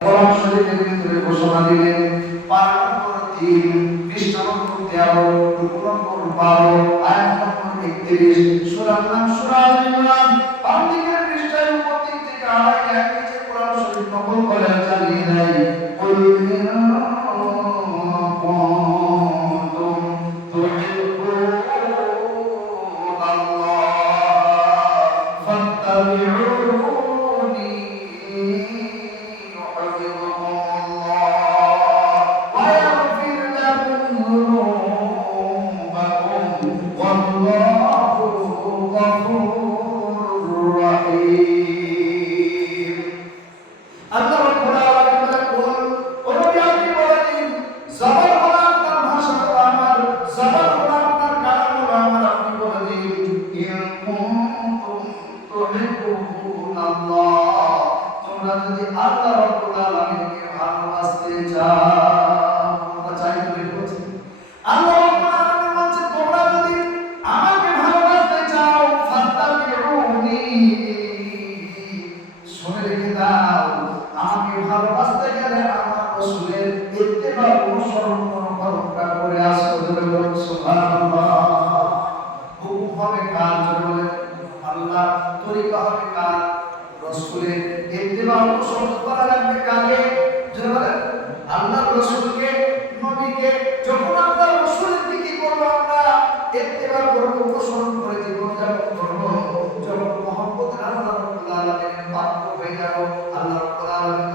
কোরআন শরীফের ভিতরে ঘোষণা দিলেন পারা নম্বর 3 পৃষ্ঠা নম্বর 13 রুকু নম্বর 12 আয়াত নম্বর 31 সূরার নাম সূরা আল ইমরান বাম দিকের পৃষ্ঠার উপর দিক থেকে আড়াই লাইন নিচে কোরআন শরীফ নকল করে চালিয়ে দেয় কুল তোমরা যদি আল্লাহ রাব্বুল আলামিনকে ভালোবাসতে চাও, তোমরা চাইতে বলছি আল্লাহ রাব্বুল আলামিন বলছে তোমরা যদি আমাকে ভালোবাসতে চাও ফাত্তাবিউনি, শুনে রেখে দাও আমাকে ভালোবাসতে গেলে আমার রাসূলের ইত্তেবা অনুসরণ করে আসতে হবে। সুবহানাল্লাহ। হুকুম হবে কার? জোরে বলেন আল্লাহ। তরিকা হবে কার? রাসূলের। ইত্তেবা অনুসরণ করা লাগবে কাকে? জোরে বলেন আল্লাহর রাসূলকে, নবীকে। যখন আমরা রাসূলের দিকে করব, আমরা ইত্তেবা করব, অনুসরণ করে জীবন যাপন করব, যখন মুহাম্মদ আল্লাহ রাব্বুল আলামিনের পাত্র হয়ে যাব, আল্লাহ রাব্বুল আলামিন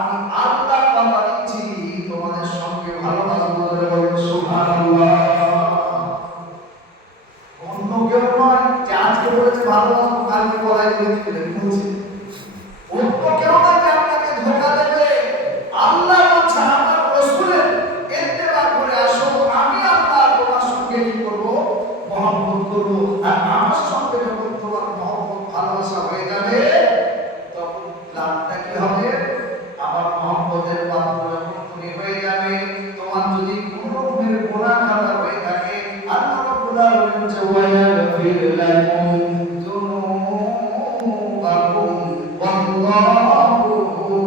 আমি আল্লাহ কথা দিচ্ছি তোমাদের সঙ্গে ভালোবাসবো। বলে বলুন সুবহানাল্লাহ। অন্য কেউ নয় যে আজকে বলেছে ভালোবাসবো, কালকে বলাই দিলে বলছে অন্য কেউ নয় যে আপনাকে ধোঁকা দেবে। আল্লাহ বলছে আমার রাসূলের ইত্তেবা করে আসো, আমি আল্লাহ তোমার সঙ্গে কি করব? মহব্বত করব। আর আমার সঙ্গে যখন তোমার মহব্বত ভালোবাসা হয়ে যাবে, তখন লাভটা কি হবে? আমার মহব্বতের পাত্র যখন তুমি হয়ে যাবে, তোমার যদি কোনো রকমের গুনাহ খাতা হয়ে থাকে, আল্লাহ রাব্বুল আলামিন বলছে ওয়ায়াগফির লাকুম যুনুবাকুম ওয়াল্লাহু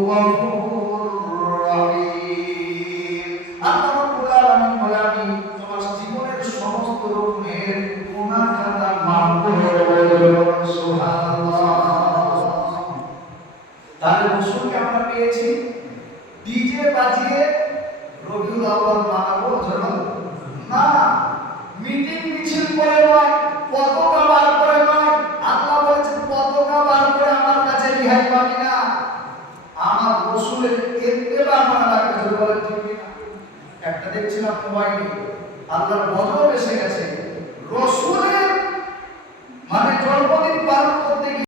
গফুরুর রহিম। আল্লাহ রাব্বুল আলামিন বলে আমি তোমার জীবনের সমস্ত রকমের গুনাহ খাতা মাফ করে দেব। সুবহানাল্লাহ। তাহলে রাসূলকে আমরা পেয়েছি ডিজে বাজিয়ে রবিউল আউয়াল মানাবো না, মিটিং মিছিল করে নয়, পতাকা বার করে নয়। আল্লাহ বলেছেন পতাকা বার করে আমার কাছে রিহাই পাবি না। আমার রাসূলের ইত্তেবা করা লাগবে। বলে ঠিক না? একটা দেখছিলাম মোবাইলে, আল্লাহর গজব এসে গেছে,